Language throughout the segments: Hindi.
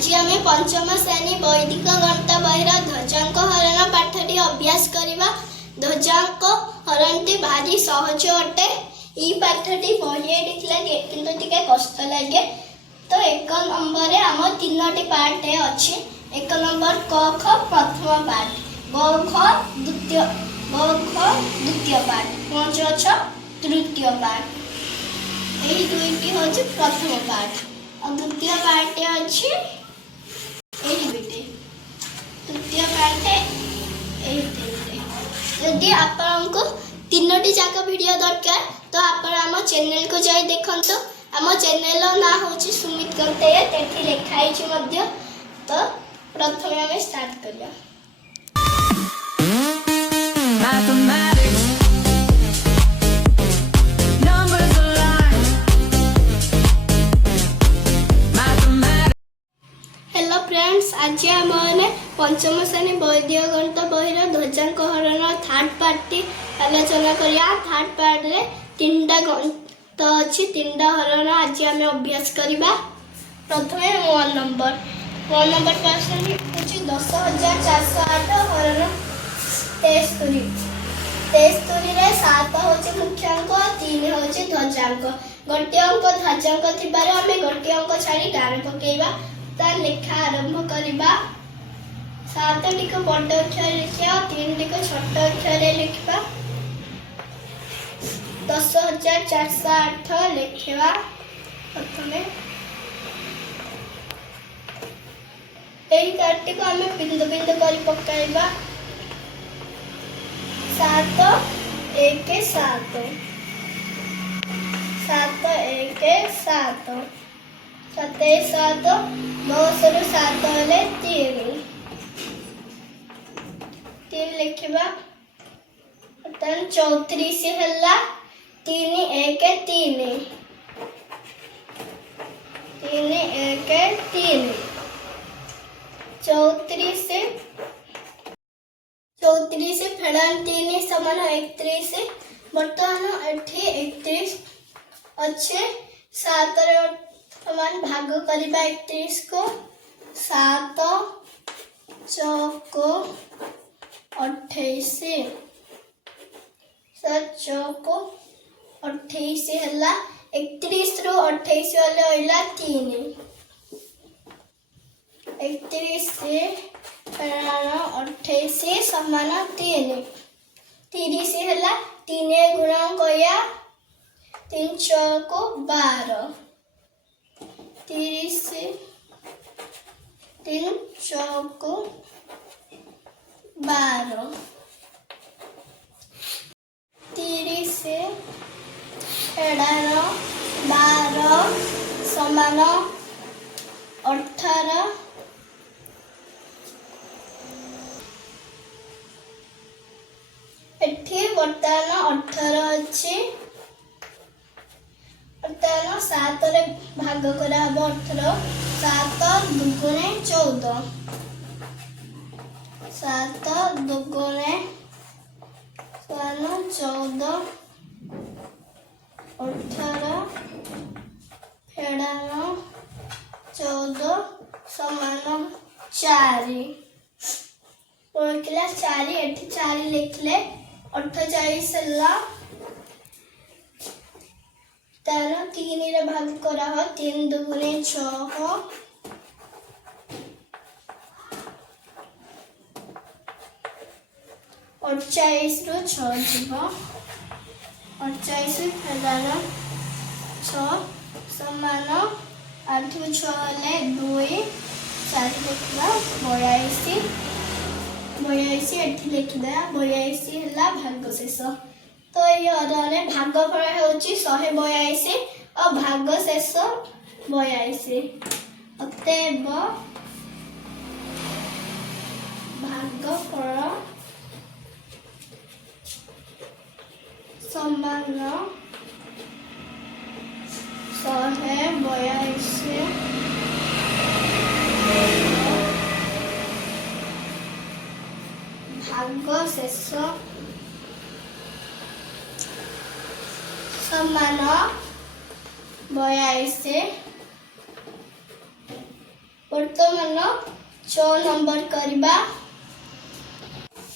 आज आम पंचम श्रेणी वैदिक गणित बहिर ध्वजांक हरण पाठटी अभ्यास करवा। ध्वजांक हरणटी भारी सहज अटे। ये पाठटी बहिए किंतु टिके कष्ट लगे। तो एक नंबर आम तीन पार्ट अच्छे। एक नंबर क ख प्रथम पार्ट, ग ख द्वितीय पार्ट, पंच छ तृतीय पार्ट। यही दुईटी हूँ प्रथम पार्ट और द्वितीय पार्ट अच्छी यही दुईटे, तृतीय पार्ट यही तीन। यदि आपको तीनोटी जाक वीडियो दरकार तो आप आम चैनल को जाई देखंतु। आम चैनल ना हूँ सुमित गंते लिखाई। तो प्रथम आम स्टार्ट करिया। हेलो फ्रेंड्स, आज आम पंचम श्रेणी वैदिक गणित बहिर ध्वजांक हरण थर्ड पार्ट आलोचना करिया। थर्ड पार्ट रे तीनटा गणित अच्छी, तीनटा हरण आज आम अभ्यास करवा। प्रथम 1 नंबर क्वेश्चन हूँ 10,408 हरण 73। 73 रे 7 हूँ मुख्यांक, 3 हूँ ध्वजांक। गोटे अंक ध्वजांक थिबार आम गोटे अंक छाड़ी गार पकेबा। लेखा आरंभ करवा। 7 टी बड़ अक्षर लिखा, 3 टी छोट अक्षर लिखा। 10,408 लिखा। प्रथम यही कार्ड को आम बिंदु बिंदु कर पकाइबा। 7 1 7 7 1 7 7 7 10 रु 7 हेले 3 लिखा। 34 है 3 1 3 3 1 3 34 से फेड़ा 3 समान 31। बर्तमान एठी 31 अच्छे। 7 समान भाग करवा 31 को। 7 चौक 28, 7 चौक 28 है। 31 रु 28 वाले 3। 31 से 28 समान 3। 30 है 3 गुणा कया 3 चौक 12। 30 से 3 चौक 12। 30 से 11 12 समान 18। एठी बर्तमान 18 अच्छे। 7 रे भाग करा 18। 7 दुगुणे 14। 7 दुगुणे 14 18 फेड़ा 14 समान 4। 4 एठी 4 लिखले 48 है। 3 रे भाग करा 3 दुगुणे 6। 48 रु 6 जीव। 48 फेड़ा 6 समान 8 रु 6 हेले 2। 4 लिखा 82। 82 एठी लिखिदे 82 है भाग शेष। तो ये हरण भागफल हूँ 182 और भाग शेष 82। अतएव भागफल समान 182 भाग शेष समान 82। बर्तमान 6 नंबर करवा।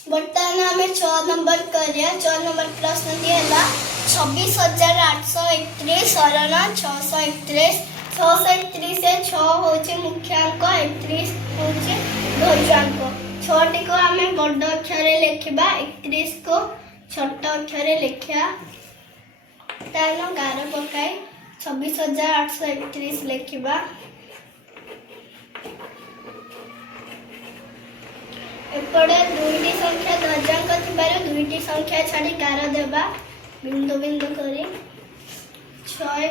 बर्तमान आम 6 नंबर करिया। 6 नंबर प्रश्न दिएला 26,831 हरण 631। 631 से 6 होचे मुख्यांक, 31 होचे ध्वजांक। 6 टी को आम बड़ अक्षर लिखा, 31 को छोट अक्षर लिखा। तार गार पकाई 26,831 लिखा। एपटे दुईटी संख्या ध्वजांक थिबार दुईटी संख्या छाड़ी गार देबा बिंदु बिंदु करी 6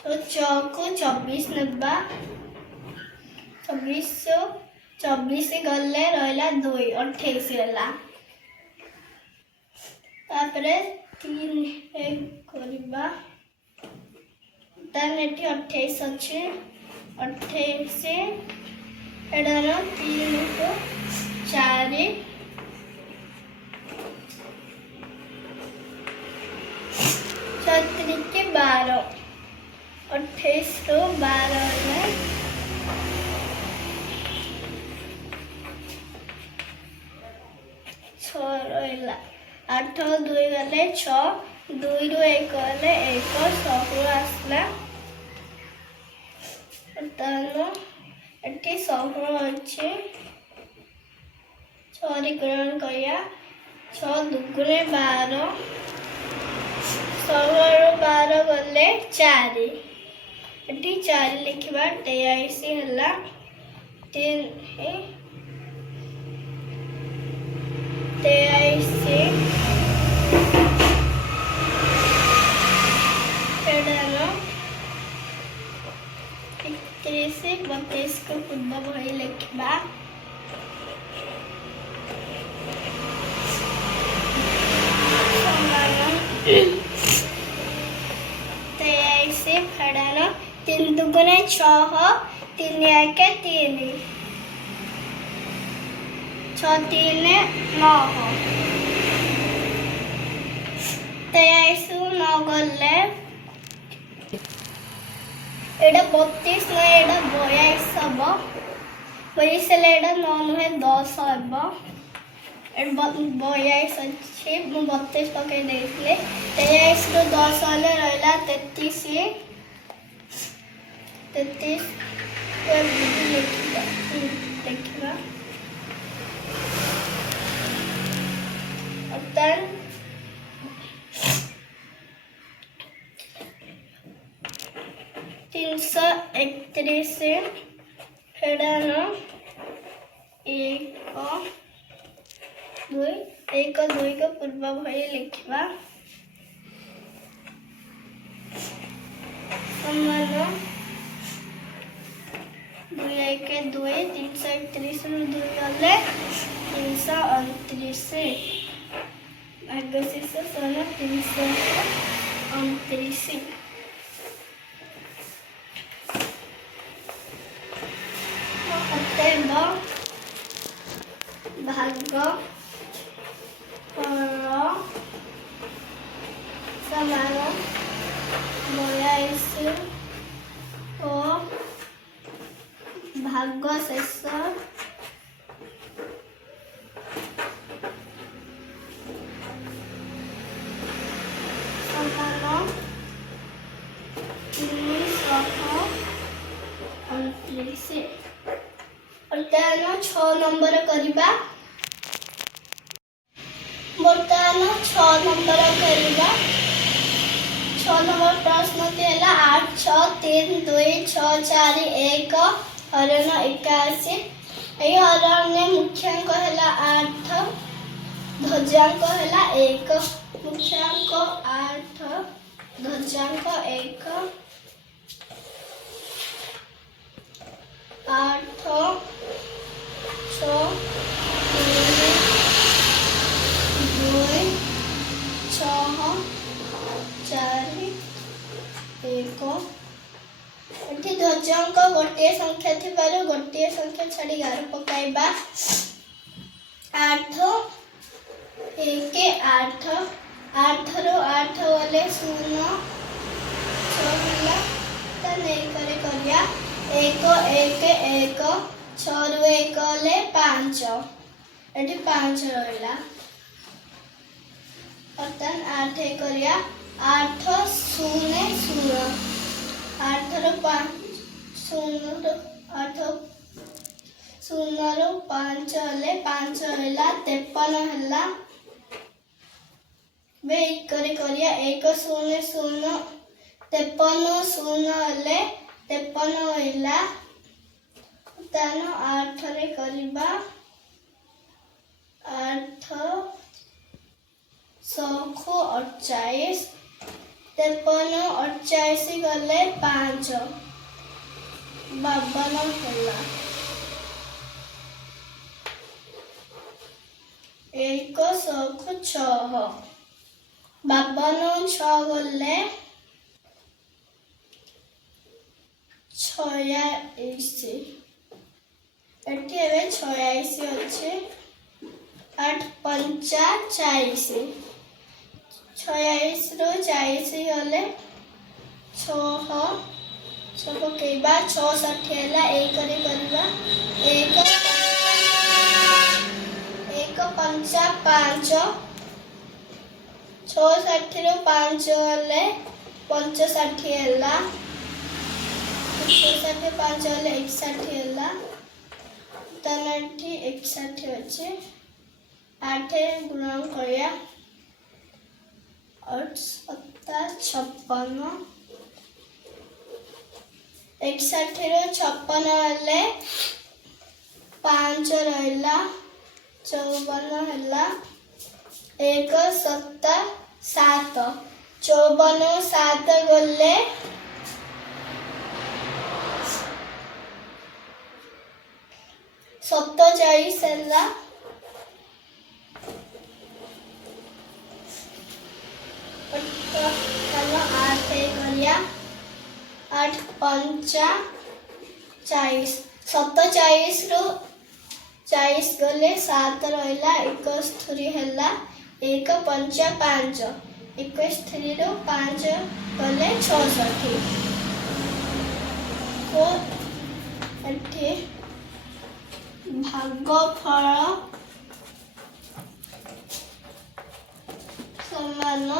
तो 6 को 24 नेबा। 24 गले रहा 2 28 गला। तापरे 3 1 करबा। तार एठी 28 अच्छे 28 एडार 3 को 4 34 के 12 28 रो 12 में 6 रहा। 8 2 गले 6 2 रु 1 गले 1 6 आसला। एटी 16 अच्छे 6 ग्रहण करिया। 6 दुगुणे 12 16 रु 12 गले 4 एटी 4 लिखा 23 है 3 23 32 को पूर्व भई लिखा। से फेड़ाना 3 दुगुणे 6 3 1 3 6 3 9 23 9 गले एटा 32 ना एटा 42 हम 42 से एटा 9 नुहे 10 हम 42 अच्छे 32 पकई देते 23 रो 10 हेले रहा 33 लिखा। अब 331 से फेड़ाना 1 2 को पूर्व भई लिखा। समान 2 1 2 331 रु 2 गले 329 भाग्यशेष सन 329। भाग समान 42 ओ भाग शेष समान 329। बर्तमान 6 नंबर करवा। बर्तमान 6 नंबर करवा। 6 नंबर प्रश्न है 8 6 3 2 6 4 1 हरण 81। यही हरण में मुख्यांक है 8 ध्वजांक है 1 मुख्यांक 8 ध्वजांक 1 8 6 2 6 4 1 एटी ध्वजांक गोटे संख्या थी गोटे संख्या छाड़ी गार पकाइबा 8 1 8 8 ରୁ 8 ଗଲେ 0 6 ହେଲା ତ ନେଇ କରିବା 1 1 1 6 ରୁ 1 ଗଲେ 5 ଏଠି 5 ରହିଲା ବର୍ତ୍ତମାନ 8 କରିବା 8 0 0 8 ରୁ 5 0 ରୁ 8 0 ରୁ 5 ହେଲେ 5 ହେଲା 53 ହେଲା वे କରିବା 1 0 0 53 0 ହେଲେ 53 ହେଲା ତାନ 8 ରେ କରିବା 8 ସଖୁ 48 53 48 ଗଲେ 5 52 ହେଲା 1 ସଖୁ 6 52 6 ଗଲେ 86 ଏଠି ଏବେ 86 ଅଛି 8 5 40 46 ରୁ 40 ଗଲେ 6 ପକେଇବା 6 60 ହେଲା 1 ରେ କରିବା 1 5 5 6 60 ରୁ 5 ଗଲେ 65 ହେଲା 60 5 ଗଲେ 61 ହେଲା ତାହେଲେ ଏଠି 61 ଅଛି 8 ଗୁଣନ କରିବା 8 56 61 ରୁ 56 ହେଲେ 5 ରହିଲା 54 ହେଲା 1 7 7 54 7 ଗଲେ 47 ହେଲା 8 କରିବା 8 5 40 47 ରୁ 40 ଗଲେ 7 ରହିଲା 71 ହେଲା 1 5 5 71 ରୁ 5 ଗଲେ 66 ଓ ଏଠି ଭାଗଫଳ ସମାନ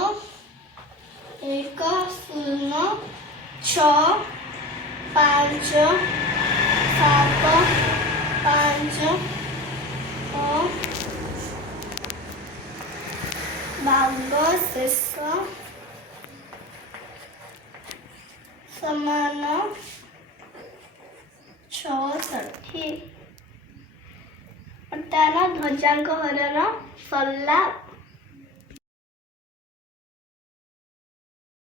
1 0 6 5 7 5 ଓ ଭାଗ ଶେଷ ସମାନ 66 ବର୍ତ୍ତମାନ ଧ୍ୱଜାଙ୍କ ହରଣ ସରିଲା।